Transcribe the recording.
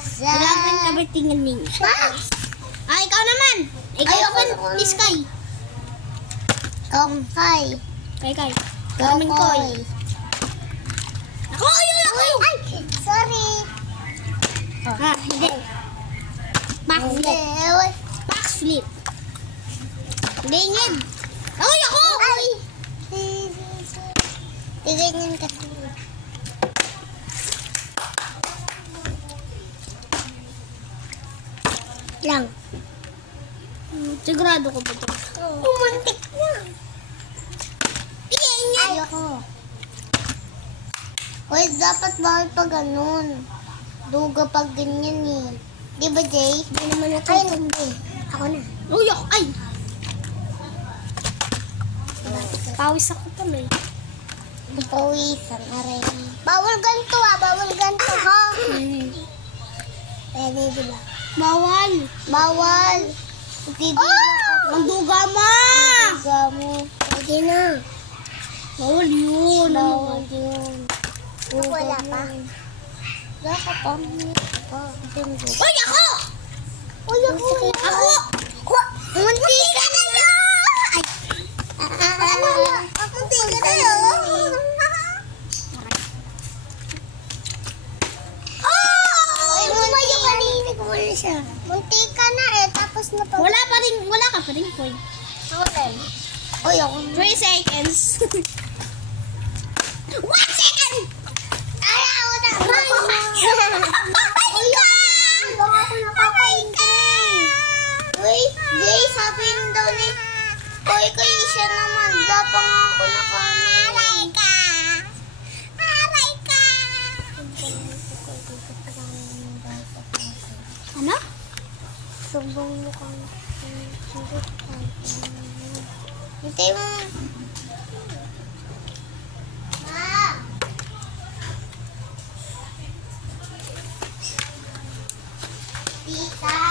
Dragon ka ba tingin niya? Ah, ikaw naman. Ikaw naman, Sky. Kongkay. Kay. Dragon Koy. Ako, yun ako. Ay, sorry. Ha, hindi. Backflip. Backflip. Ganyan. Ay, ako! Ay! Tiganyan kasi. Lang. Sigurado ko ba ito? Umuntik na. Ganyan. Ayoko. Uy, dapat bawal pa ganun. Duga pag ganyan eh. Di ba, Jay? Di naman natutumbi. Ako na. Uy, ako. Ay! Pawis ako tuloy. Pawisan na rin. Bawal ganito ah. Bawal ganito ha. Pwede diba? Bawal. Bawal. Ang duga mo! Duga mo. Pwede na. Bawal yun. Bawal yun. Wala pa. Wala ka pa. Uy, ako! Uy, ako. Ako! Munti ka na yun! Munti ka na yun! Ay, lumayo kanina ko muna siya. Munti ka na eh, tapos na pa. Wala ka pa rin point. Ako din. Uy, ako. 3 seconds. 1 second! Ay, ako na. Patay ka! Patay ka! Uy, Jay, sabihin daw ni... Uy, kayo siya naman. Dapat nga ako nakamay. Aray ka! Aray ka! Ano? Subong mo kang... Hintay mo. Ma! Tita!